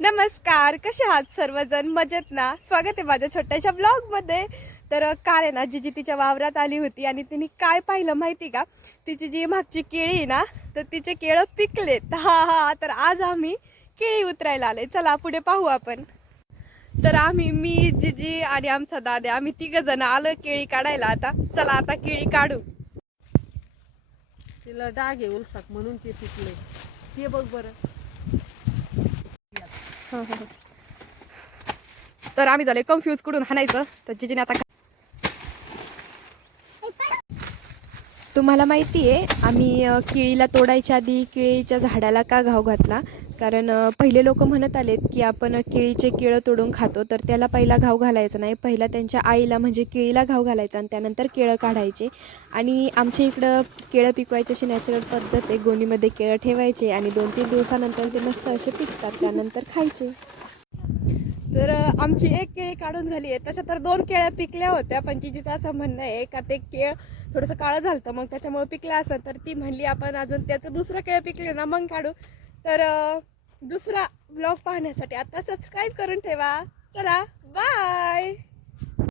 नमस्कार, कसे आहात सर्वजण? मजेत ना? स्वागत आहे माझ्या छोट्याशा ब्लॉगमध्ये. तर काल आहे ना जिजी तिच्या वावरात आली होती आणि तिने काय पाहिलं माहिती का? तिची जी मागची केळी आहे ना, तर तिचे केळं पिकलेत. हा हा, तर आज आम्ही केळी उतरायला आले. चला पुढे पाहू आपण. तर मी जिजी आणि आमचा दादा आम्ही तिघ जण आलो केळी काढायला. आता चला आता केळी काढू. तिला डाग आहे उलसाक म्हणून ते पिकले. ते बघ बरं. तर आम्ही झाले कन्फ्यूज कुठून हाणायचं. तर जिजीने आता तुम्हाला माहिती आहे आम्ही केळीला तोडायच्या आधी केळीच्या झाडाला का घाव घातला? कारण पहिले लोक म्हणत आलेत की आपण केळीचे केळं तोडून खातो, तर त्याला पहिला घाव घालायचा नाही. पहिला त्यांच्या आईला म्हणजे केळीला घाव घालायचा आणि त्यानंतर केळं काढायचे. आणि आमच्या इकडं केळं पिकवायची अशी नॅचरल पद्धत आहे. गोणीमध्ये केळं ठेवायचे आणि 2-3 दिवसानंतर ते मस्त असे पिकतात, त्यानंतर खायचे. तर आमची एक केळी काढून झाली आहे. तशा तर 2 केळ्या पिकल्या होत्या, पण जिजीचं असं म्हणणं आहे का ते केळ थोडंसं काळं झालं मग त्याच्यामुळे पिकलं असं. तर ती म्हणली आपण अजून त्याचं दुसरं केळ पिकले ना मग काढू. तर दुसरा ब्लॉग पाहण्यासाठी आता सबस्क्राईब करून ठेवा. चला बाय.